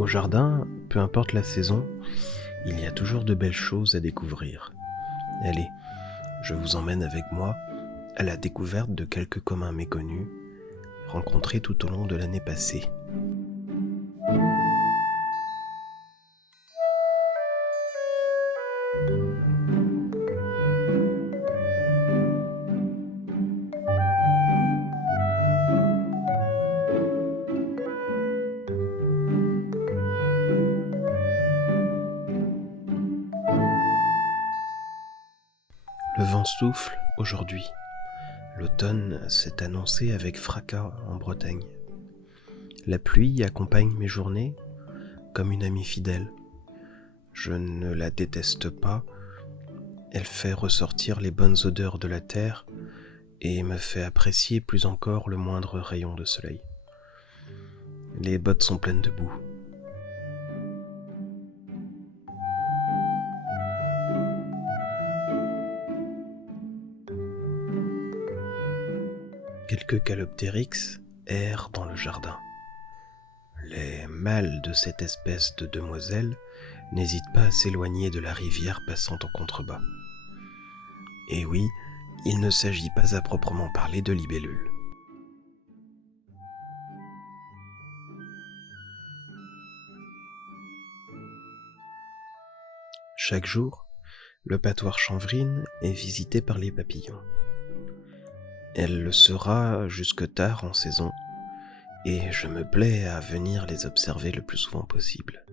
Au jardin, peu importe la saison, il y a toujours de belles choses à découvrir. Allez, je vous emmène avec moi à la découverte de quelques communs méconnus rencontrés tout au long de l'année passée. Le vent souffle aujourd'hui. L'automne s'est annoncé avec fracas en Bretagne. La pluie accompagne mes journées comme une amie fidèle. Je ne la déteste pas, elle fait ressortir les bonnes odeurs de la terre et me fait apprécier plus encore le moindre rayon de soleil. Les bottes sont pleines de boue. Quelques caloptérix errent dans le jardin. Les mâles de cette espèce de demoiselle n'hésitent pas à s'éloigner de la rivière passant en contrebas. Et oui, il ne s'agit pas à proprement parler de libellules. Chaque jour, le patouar chanvrine est visité par les papillons. Elle le sera jusque tard en saison, et je me plais à venir les observer le plus souvent possible.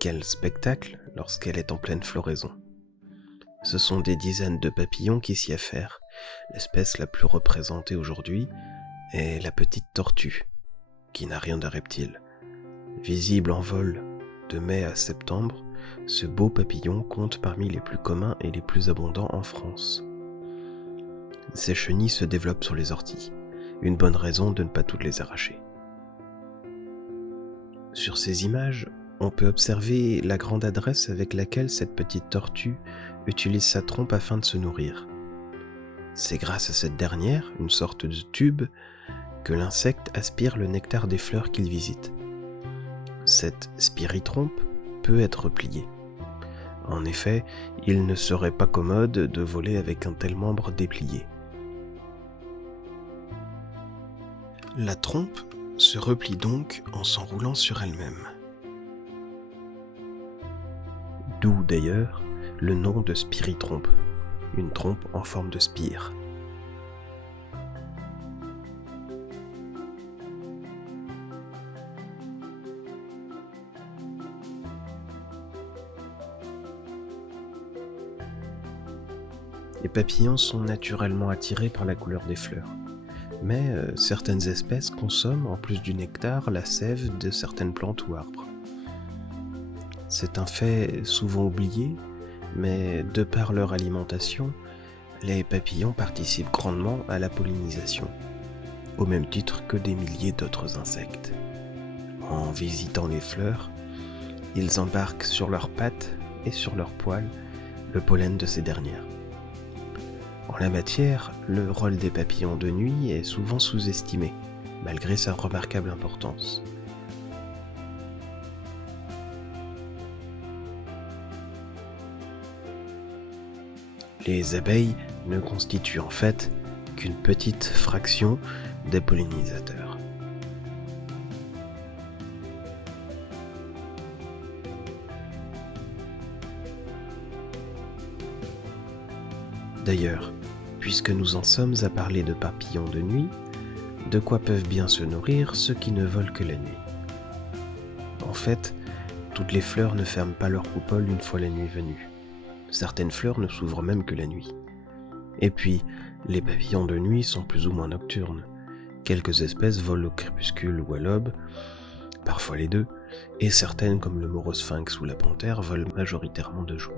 Quel spectacle lorsqu'elle est en pleine floraison. Ce sont des dizaines de papillons qui s'y affairent. L'espèce la plus représentée aujourd'hui est la petite tortue, qui n'a rien de reptile. Visible en vol de mai à septembre, ce beau papillon compte parmi les plus communs et les plus abondants en France. Ses chenilles se développent sur les orties, une bonne raison de ne pas toutes les arracher. Sur ces images, on peut observer la grande adresse avec laquelle cette petite tortue utilise sa trompe afin de se nourrir. C'est grâce à cette dernière, une sorte de tube, que l'insecte aspire le nectar des fleurs qu'il visite. Cette spiritrompe peut être pliée. En effet, il ne serait pas commode de voler avec un tel membre déplié. La trompe se replie donc en s'enroulant sur elle-même. D'où d'ailleurs le nom de spiritrompe, une trompe en forme de spire. Les papillons sont naturellement attirés par la couleur des fleurs. Mais certaines espèces consomment, en plus du nectar, la sève de certaines plantes ou arbres. C'est un fait souvent oublié, mais de par leur alimentation, les papillons participent grandement à la pollinisation, au même titre que des milliers d'autres insectes. En visitant les fleurs, ils embarquent sur leurs pattes et sur leurs poils le pollen de ces dernières. En la matière, le rôle des papillons de nuit est souvent sous-estimé, malgré sa remarquable importance. Les abeilles ne constituent en fait qu'une petite fraction des pollinisateurs. D'ailleurs, puisque nous en sommes à parler de papillons de nuit, de quoi peuvent bien se nourrir ceux qui ne volent que la nuit? En fait, toutes les fleurs ne ferment pas leur coupole une fois la nuit venue. Certaines fleurs ne s'ouvrent même que la nuit. Et puis, les papillons de nuit sont plus ou moins nocturnes. Quelques espèces volent au crépuscule ou à l'aube, parfois les deux, et certaines comme le morosphinx ou la panthère volent majoritairement de jour.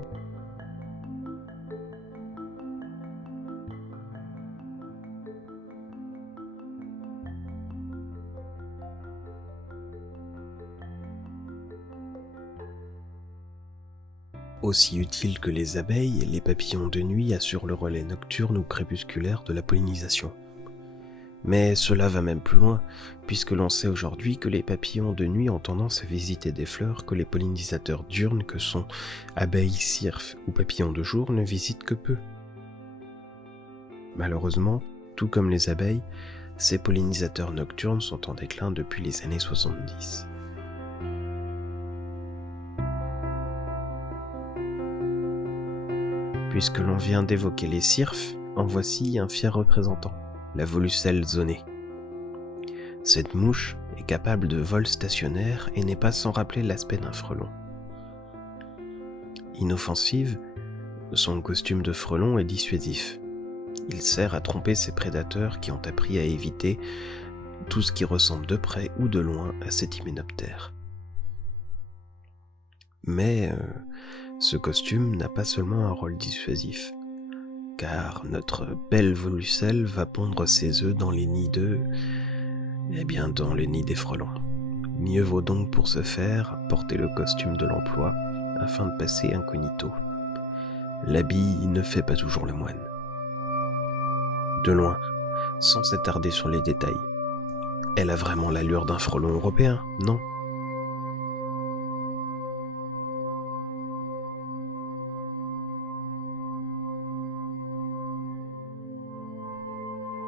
Aussi utiles que les abeilles, les papillons de nuit assurent le relais nocturne ou crépusculaire de la pollinisation. Mais cela va même plus loin, puisque l'on sait aujourd'hui que les papillons de nuit ont tendance à visiter des fleurs que les pollinisateurs diurnes que sont abeilles, cirfes ou papillons de jour ne visitent que peu. Malheureusement, tout comme les abeilles, ces pollinisateurs nocturnes sont en déclin depuis les années 70. Puisque l'on vient d'évoquer les cirfes, en voici un fier représentant, la volucelle zonée. Cette mouche est capable de vol stationnaire et n'est pas sans rappeler l'aspect d'un frelon. Inoffensive, son costume de frelon est dissuasif. Il sert à tromper ses prédateurs qui ont appris à éviter tout ce qui ressemble de près ou de loin à cet hyménoptère. Mais ce costume n'a pas seulement un rôle dissuasif, car notre belle volucelle va pondre ses œufs dans les nids dans les nids des frelons. Mieux vaut donc pour ce faire porter le costume de l'emploi afin de passer incognito. L'habit ne fait pas toujours le moine. De loin, sans s'attarder sur les détails. Elle a vraiment l'allure d'un frelon européen, non ?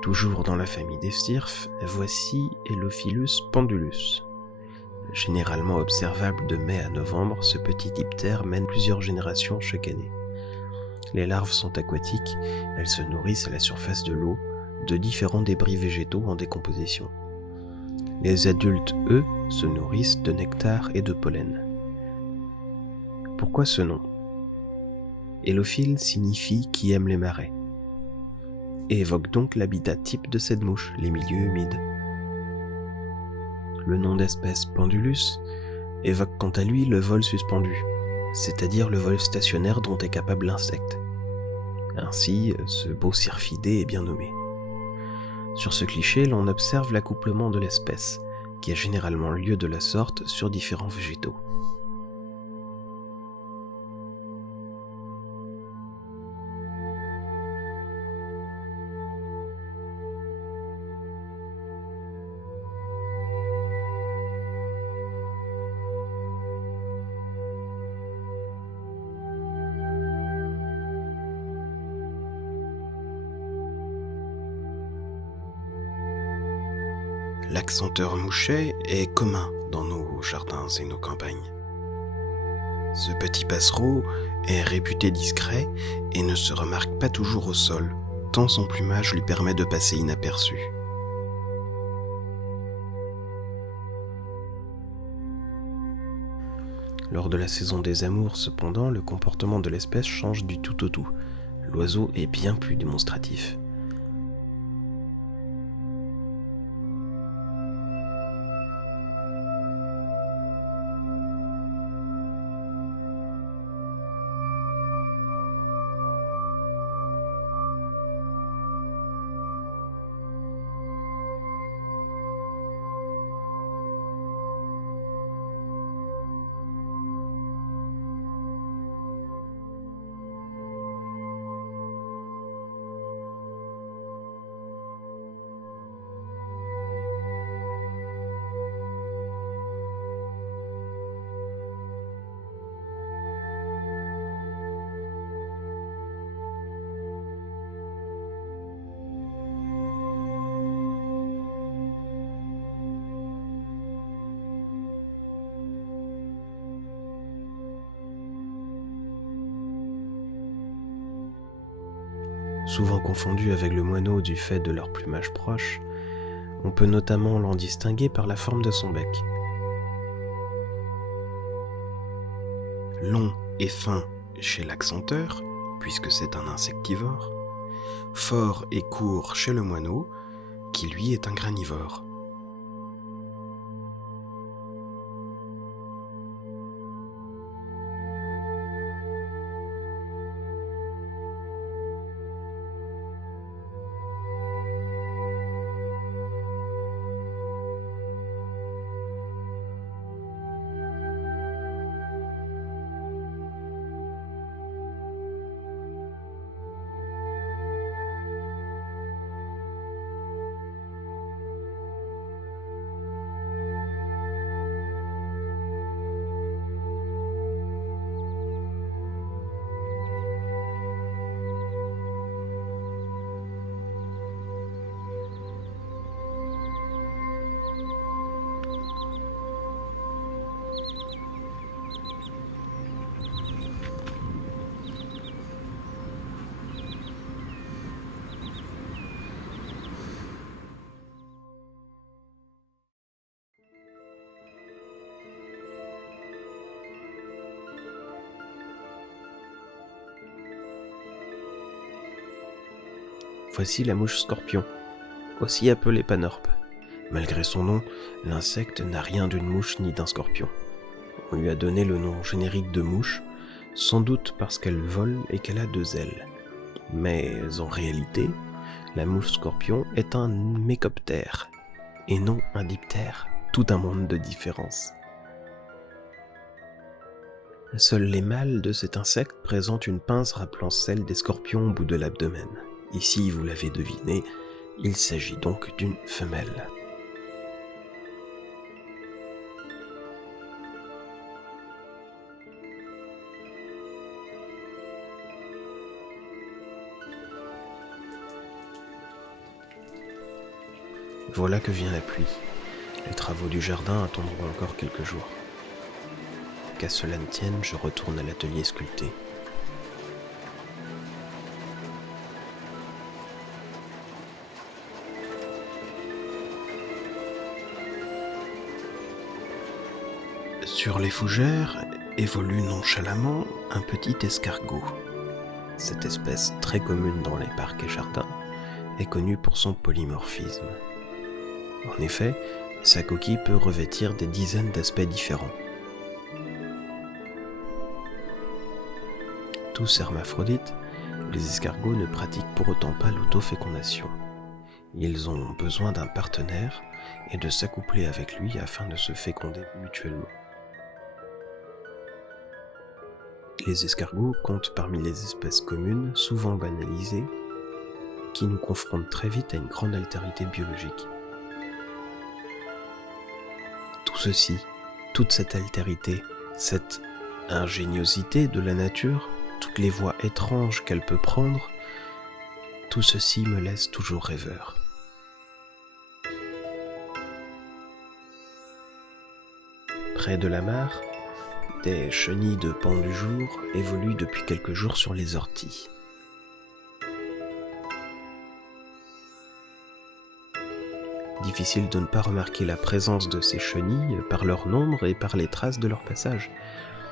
Toujours dans la famille des cirfes, voici Helophilus pendulus. Généralement observable de mai à novembre, ce petit diptère mène plusieurs générations chaque année. Les larves sont aquatiques, elles se nourrissent à la surface de l'eau de différents débris végétaux en décomposition. Les adultes, eux, se nourrissent de nectar et de pollen. Pourquoi ce nom ? Hélophile signifie qui aime les marais, et évoque donc l'habitat type de cette mouche, les milieux humides. Le nom d'espèce Pendulus évoque quant à lui le vol suspendu, c'est-à-dire le vol stationnaire dont est capable l'insecte. Ainsi, ce beau cirfidé est bien nommé. Sur ce cliché, l'on observe l'accouplement de l'espèce, qui a généralement lieu de la sorte sur différents végétaux. L'accenteur mouchet est commun dans nos jardins et nos campagnes. Ce petit passereau est réputé discret et ne se remarque pas toujours au sol, tant son plumage lui permet de passer inaperçu. Lors de la saison des amours, cependant, le comportement de l'espèce change du tout au tout. L'oiseau est bien plus démonstratif. Souvent confondus avec le moineau du fait de leur plumage proche, on peut notamment l'en distinguer par la forme de son bec. Long et fin chez l'accenteur, puisque c'est un insectivore, fort et court chez le moineau, qui lui est un granivore. Voici la mouche scorpion, aussi appelée panorpe. Malgré son nom, l'insecte n'a rien d'une mouche ni d'un scorpion. On lui a donné le nom générique de mouche, sans doute parce qu'elle vole et qu'elle a 2 ailes. Mais en réalité, la mouche scorpion est un mécoptère, et non un diptère, tout un monde de différence. Seuls les mâles de cet insecte présentent une pince rappelant celle des scorpions au bout de l'abdomen. Ici, vous l'avez deviné, il s'agit donc d'une femelle. Voilà que vient la pluie. Les travaux du jardin attendront encore quelques jours. Qu'à cela ne tienne, je retourne à l'atelier sculpté. Sur les fougères évolue nonchalamment un petit escargot. Cette espèce très commune dans les parcs et jardins est connue pour son polymorphisme. En effet, sa coquille peut revêtir des dizaines d'aspects différents. Tous hermaphrodites, les escargots ne pratiquent pour autant pas l'autofécondation. Ils ont besoin d'un partenaire et de s'accoupler avec lui afin de se féconder mutuellement. Les escargots comptent parmi les espèces communes, souvent banalisées, qui nous confrontent très vite à une grande altérité biologique. Tout ceci, toute cette altérité, cette ingéniosité de la nature, toutes les voies étranges qu'elle peut prendre, tout ceci me laisse toujours rêveur. Près de la mare, des chenilles de pan du jour évoluent depuis quelques jours sur les orties. Difficile de ne pas remarquer la présence de ces chenilles par leur nombre et par les traces de leur passage.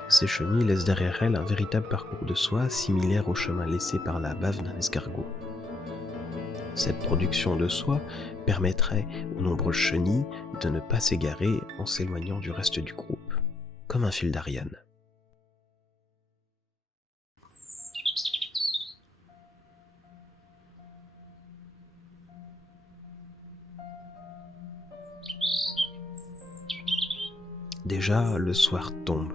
Ces chenilles laissent derrière elles un véritable parcours de soie similaire au chemin laissé par la bave d'un escargot. Cette production de soie permettrait aux nombreuses chenilles de ne pas s'égarer en s'éloignant du reste du groupe, comme un fil d'Ariane. Déjà, le soir tombe.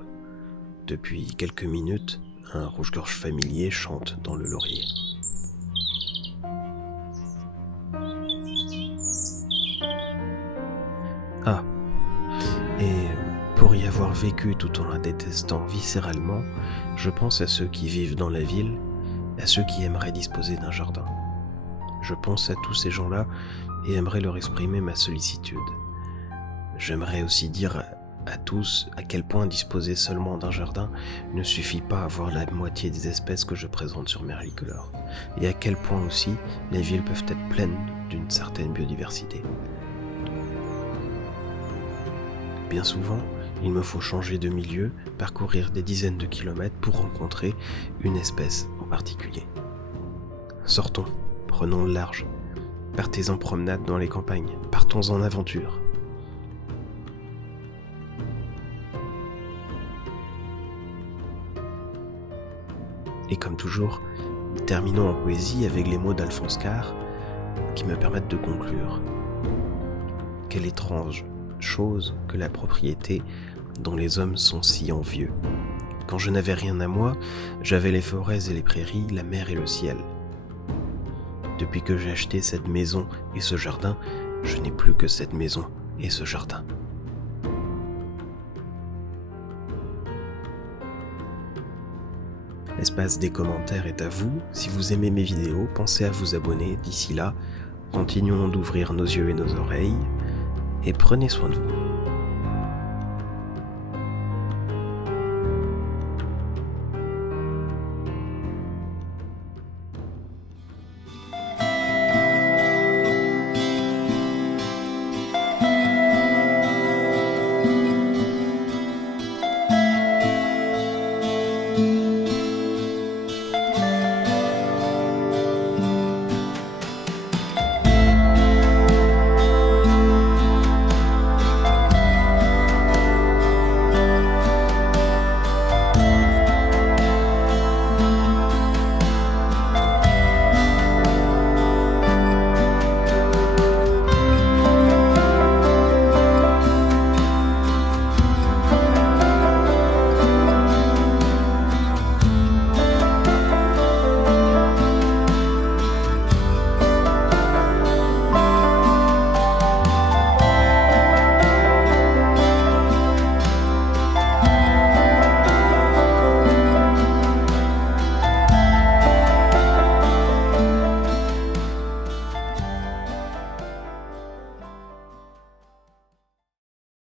Depuis quelques minutes, un rouge-gorge familier chante dans le laurier. Ah, et pour y avoir vécu tout en la détestant viscéralement, je pense à ceux qui vivent dans la ville, à ceux qui aimeraient disposer d'un jardin. Je pense à tous ces gens-là et aimerais leur exprimer ma sollicitude. J'aimerais aussi dire à tous à quel point disposer seulement d'un jardin ne suffit pas à voir la moitié des espèces que je présente sur Merlicolor, et à quel point aussi les villes peuvent être pleines d'une certaine biodiversité. Bien souvent, il me faut changer de milieu, parcourir des dizaines de kilomètres pour rencontrer une espèce en particulier. Sortons, prenons le large, partez en promenade dans les campagnes, partons en aventure. Et comme toujours, terminons en poésie avec les mots d'Alphonse Karr qui me permettent de conclure. Quelle étrange chose que la propriété dont les hommes sont si envieux. Quand je n'avais rien à moi, j'avais les forêts et les prairies, la mer et le ciel. Depuis que j'ai acheté cette maison et ce jardin, je n'ai plus que cette maison et ce jardin. L'espace des commentaires est à vous. Si vous aimez mes vidéos, pensez à vous abonner. D'ici là, continuons d'ouvrir nos yeux et nos oreilles et prenez soin de vous.